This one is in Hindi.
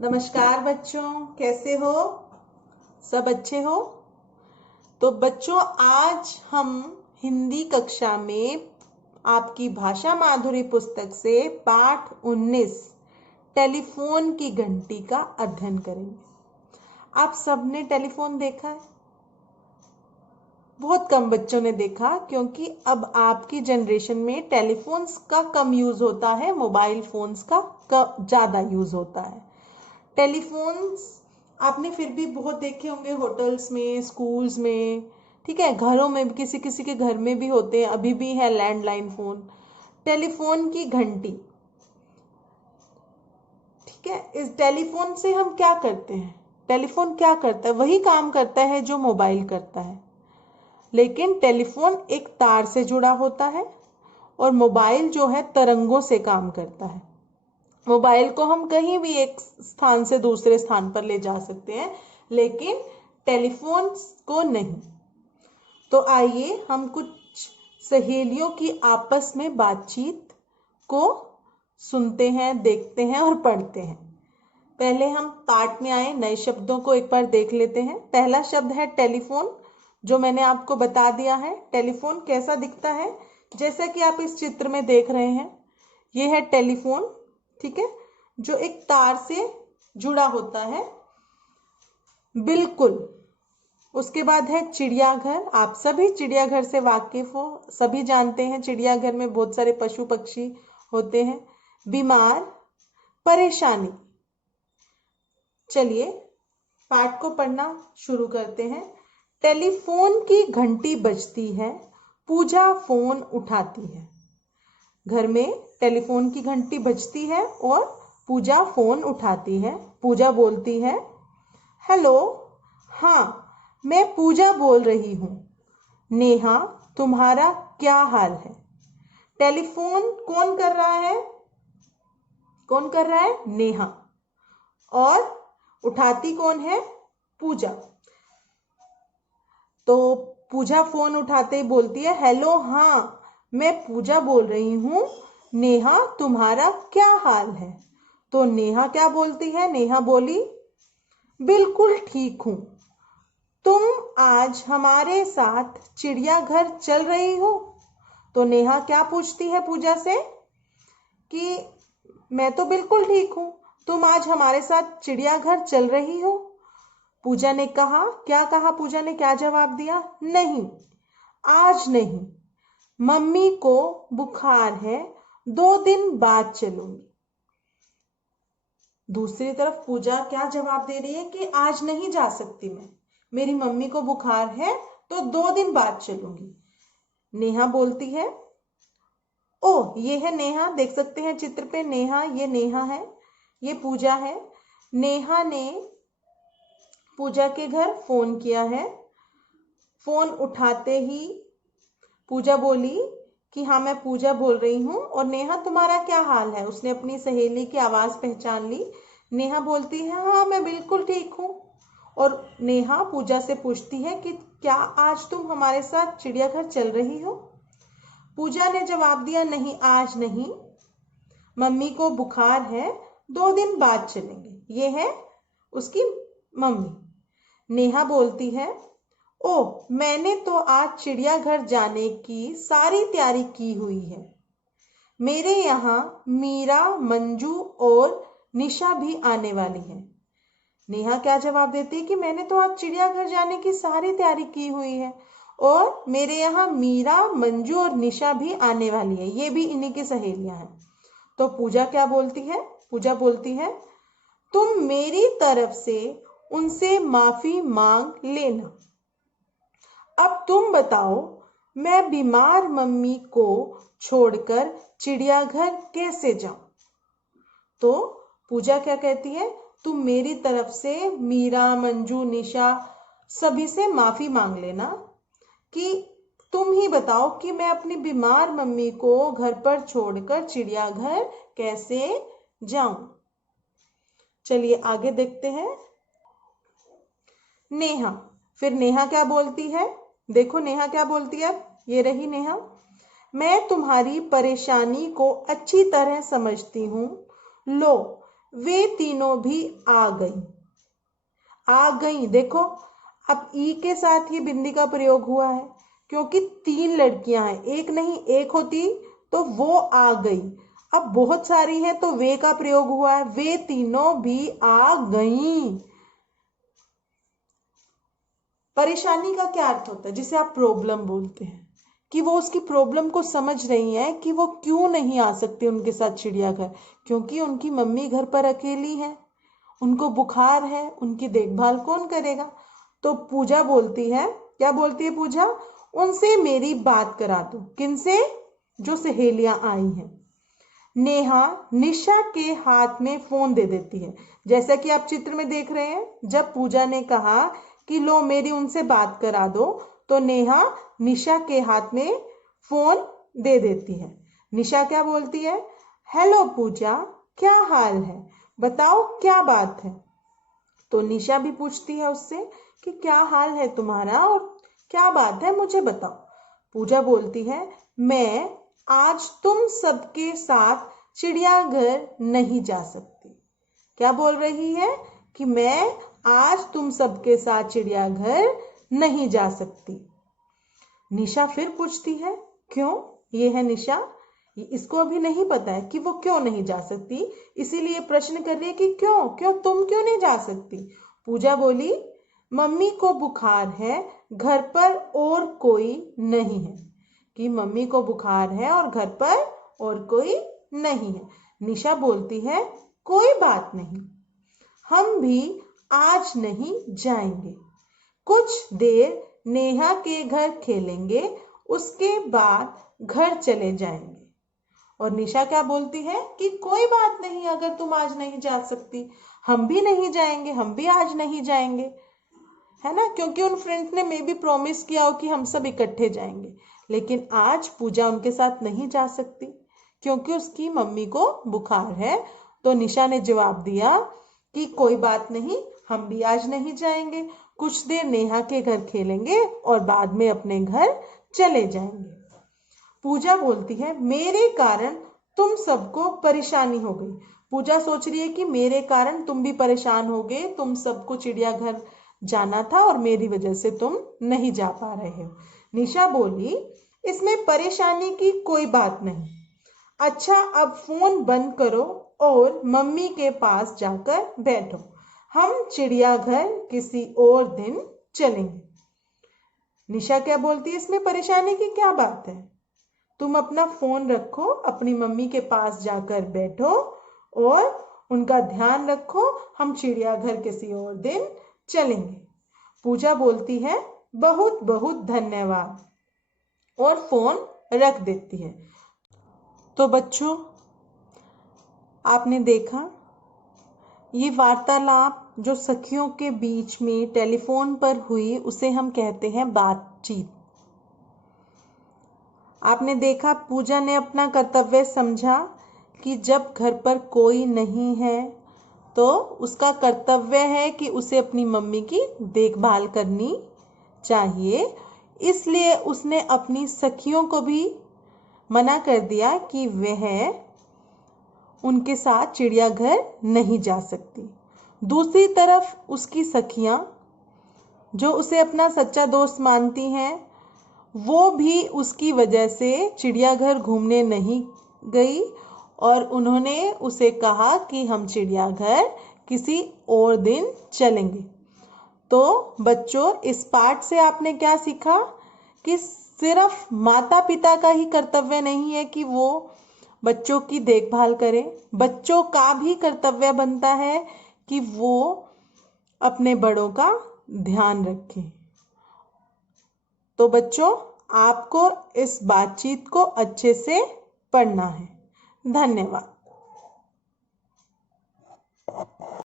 नमस्कार बच्चों, कैसे हो? सब अच्छे हो? तो बच्चों, आज हम हिंदी कक्षा में आपकी भाषा माधुरी पुस्तक से पाठ 19 टेलीफोन की घंटी का अध्ययन करेंगे। आप सबने टेलीफोन देखा है? बहुत कम बच्चों ने देखा, क्योंकि अब आपकी जनरेशन में टेलीफोन्स का कम यूज होता है, मोबाइल फोन्स का ज्यादा यूज होता है। टेलीफोन्स आपने फिर भी बहुत देखे होंगे, होटल्स में, स्कूल्स में, ठीक है, घरों में भी, किसी किसी के घर में भी होते हैं, अभी भी है लैंडलाइन फोन। टेलीफोन की घंटी, ठीक है। इस टेलीफोन से हम क्या करते हैं? टेलीफोन क्या करता है? वही काम करता है जो मोबाइल करता है, लेकिन टेलीफोन एक तार से जुड़ा होता है और मोबाइल जो है तरंगों से काम करता है। मोबाइल को हम कहीं भी एक स्थान से दूसरे स्थान पर ले जा सकते हैं, लेकिन टेलीफोन को नहीं। तो आइए हम कुछ सहेलियों की आपस में बातचीत को सुनते हैं, देखते हैं और पढ़ते हैं। पहले हम पाठ में आए नए शब्दों को एक बार देख लेते हैं। पहला शब्द है टेलीफोन, जो मैंने आपको बता दिया है। टेलीफोन कैसा दिखता है? जैसा कि आप इस चित्र में देख रहे हैं, यह है टेलीफोन, ठीक है, जो एक तार से जुड़ा होता है, बिल्कुल। उसके बाद है चिड़ियाघर। आप सभी चिड़ियाघर से वाकिफ हो, सभी जानते हैं चिड़ियाघर में बहुत सारे पशु पक्षी होते हैं। बीमार, परेशानी। चलिए पाठ को पढ़ना शुरू करते हैं। टेलीफोन की घंटी बजती है, पूजा फोन उठाती है। घर में टेलीफोन की घंटी बजती है और पूजा फोन उठाती है। पूजा बोलती है, हेलो, हाँ मैं पूजा बोल रही हूँ। नेहा, तुम्हारा क्या हाल है? टेलीफोन कौन कर रहा है? कौन कर रहा है? नेहा। और उठाती कौन है? पूजा। तो पूजा फोन उठाते ही बोलती है, हेलो, हाँ मैं पूजा बोल रही हूँ। नेहा, तुम्हारा क्या हाल है? तो नेहा क्या बोलती है? नेहा बोली, बिल्कुल ठीक हूँ। तुम आज हमारे साथ चिड़ियाघर चल रही हो? तो नेहा क्या पूछती है पूजा से कि मैं तो बिल्कुल ठीक हूं, तुम आज हमारे साथ चिड़ियाघर चल रही हो? पूजा ने कहा, क्या कहा? पूजा ने क्या जवाब दिया? नहीं, आज नहीं, मम्मी को बुखार है, 2 दिन बाद चलूंगी। दूसरी तरफ पूजा क्या जवाब दे रही है कि आज नहीं जा सकती मैं, मेरी मम्मी को बुखार है, तो 2 दिन बाद चलूंगी। नेहा बोलती है, ओ ये है नेहा, देख सकते हैं चित्र पे नेहा, ये नेहा है, ये पूजा है। नेहा ने पूजा के घर फोन किया है। फोन उठाते ही पूजा बोली कि हाँ मैं पूजा बोल रही हूँ। और नेहा, तुम्हारा क्या हाल है? उसने अपनी सहेली की आवाज पहचान ली। नेहा बोलती है, हाँ मैं बिल्कुल ठीक हूँ। और नेहा पूजा से पूछती है कि क्या आज तुम हमारे साथ चिड़ियाघर चल रही हो? पूजा ने जवाब दिया, नहीं आज नहीं, मम्मी को बुखार है, 2 दिन बाद चलेंगे। ये है उसकी मम्मी। नेहा बोलती है, ओ मैंने तो आज चिड़ियाघर जाने की सारी तैयारी की हुई है। मेरे यहाँ मीरा, मंजू और निशा भी आने वाली है। नेहा क्या जवाब देती है कि मैंने तो आज चिड़ियाघर जाने की सारी तैयारी की हुई है और मेरे यहाँ मीरा, मंजू और निशा भी आने वाली है, ये भी इन्हीं की सहेलियां हैं। तो पूजा क्या बोलती है? पूजा बोलती है, तुम मेरी तरफ से उनसे माफी मांग लेना। अब तुम बताओ, मैं बीमार मम्मी को छोड़कर चिड़ियाघर कैसे जाऊं? तो पूजा क्या कहती है, तुम मेरी तरफ से मीरा, मंजू, निशा सभी से माफी मांग लेना कि तुम ही बताओ कि मैं अपनी बीमार मम्मी को घर पर छोड़कर चिड़ियाघर कैसे जाऊं। चलिए आगे देखते हैं। नेहा, फिर नेहा क्या बोलती है? देखो नेहा क्या बोलती है, ये रही नेहा। मैं तुम्हारी परेशानी को अच्छी तरह समझती हूँ। लो वे तीनों भी आ गई। आ गई, देखो अब ई के साथ ही बिंदी का प्रयोग हुआ है, क्योंकि 3 लड़कियां हैं, एक नहीं, एक होती तो वो आ गई। अब बहुत सारी है तो वे का प्रयोग हुआ है, वे तीनों भी आ गईं। परेशानी का क्या अर्थ होता है, जिसे आप प्रॉब्लम बोलते हैं, कि वो उसकी प्रॉब्लम को समझ रही है कि वो क्यों नहीं आ सकती उनके साथ चिड़ियाघर, क्योंकि उनकी मम्मी घर पर अकेली है, उनको बुखार है, उनकी देखभाल कौन करेगा। तो पूजा बोलती है, क्या बोलती है पूजा, उनसे मेरी बात करा दो। किनसे, जो सहेलियां आई हैं। नेहा निशा के हाथ में फोन दे देती है। जैसा कि आप चित्र में देख रहे हैं, जब पूजा ने कहा कि लो मेरी उनसे बात करा दो, तो नेहा निशा के हाथ में फोन दे देती है। निशा क्या बोलती है, हेलो पूजा, क्या हाल है, बताओ क्या बात है। तो निशा भी पूछती है उससे कि क्या हाल है तुम्हारा और क्या बात है, मुझे बताओ। पूजा बोलती है, मैं आज तुम सबके साथ चिड़ियाघर नहीं जा सकती। क्या बोल रही है, कि मैं आज तुम सबके साथ चिड़ियाघर नहीं जा सकती। निशा फिर पूछती है, क्यों, ये है निशा, इसको अभी नहीं पता है कि वो क्यों नहीं जा सकती, इसीलिए प्रश्न कर रही है कि क्यों क्यों तुम क्यों नहीं जा सकती। पूजा बोली, मम्मी को बुखार है, घर पर और कोई नहीं है, कि मम्मी को बुखार है और घर पर और कोई नहीं है। निशा बोलती है, कोई बात नहीं, हम भी आज नहीं जाएंगे, कुछ देर नेहा के घर खेलेंगे, उसके बाद घर चले जाएंगे। और निशा क्या बोलती है कि कोई बात नहीं, अगर तुम आज नहीं जा सकती, हम भी नहीं जाएंगे, हम भी आज नहीं जाएंगे, है ना, क्योंकि उन फ्रेंड्स ने मे भी प्रॉमिस किया हो कि हम सब इकट्ठे जाएंगे। लेकिन आज पूजा उनके साथ नहीं जा सकती क्योंकि उसकी मम्मी को बुखार है। तो निशा ने जवाब दिया कि कोई बात नहीं, हम भी आज नहीं जाएंगे, कुछ देर नेहा के घर खेलेंगे और बाद में अपने घर चले जाएंगे। पूजा बोलती है, मेरे कारण तुम सबको परेशानी हो गई। पूजा सोच रही है कि मेरे कारण तुम भी परेशान हो गए, तुम सबको चिड़ियाघर जाना था और मेरी वजह से तुम नहीं जा पा रहे हो। निशा बोली, इसमें परेशानी की कोई बात नहीं। अच्छा, अब फोन बंद करो और मम्मी के पास जाकर बैठो, हम चिड़ियाघर किसी और दिन चलेंगे। निशा क्या बोलती है, इसमें परेशानी की क्या बात है, तुम अपना फोन रखो, अपनी मम्मी के पास जाकर बैठो और उनका ध्यान रखो, हम चिड़ियाघर किसी और दिन चलेंगे। पूजा बोलती है, बहुत बहुत धन्यवाद, और फोन रख देती है। तो बच्चों, आपने देखा, ये वार्तालाप जो सखियों के बीच में टेलीफोन पर हुई उसे हम कहते हैं बातचीत। आपने देखा, पूजा ने अपना कर्तव्य समझा कि जब घर पर कोई नहीं है तो उसका कर्तव्य है कि उसे अपनी मम्मी की देखभाल करनी चाहिए, इसलिए उसने अपनी सखियों को भी मना कर दिया कि वह उनके साथ चिड़ियाघर नहीं जा सकती। दूसरी तरफ उसकी सखियां, जो उसे अपना सच्चा दोस्त मानती हैं, वो भी उसकी वजह से चिड़ियाघर घूमने नहीं गई और उन्होंने उसे कहा कि हम चिड़ियाघर किसी और दिन चलेंगे। तो बच्चों, इस पाठ से आपने क्या सीखा कि सिर्फ माता पिता का ही कर्तव्य नहीं है कि वो बच्चों की देखभाल करें, बच्चों का भी कर्तव्य बनता है कि वो अपने बड़ों का ध्यान रखें। तो बच्चों, आपको इस बातचीत को अच्छे से पढ़ना है। धन्यवाद।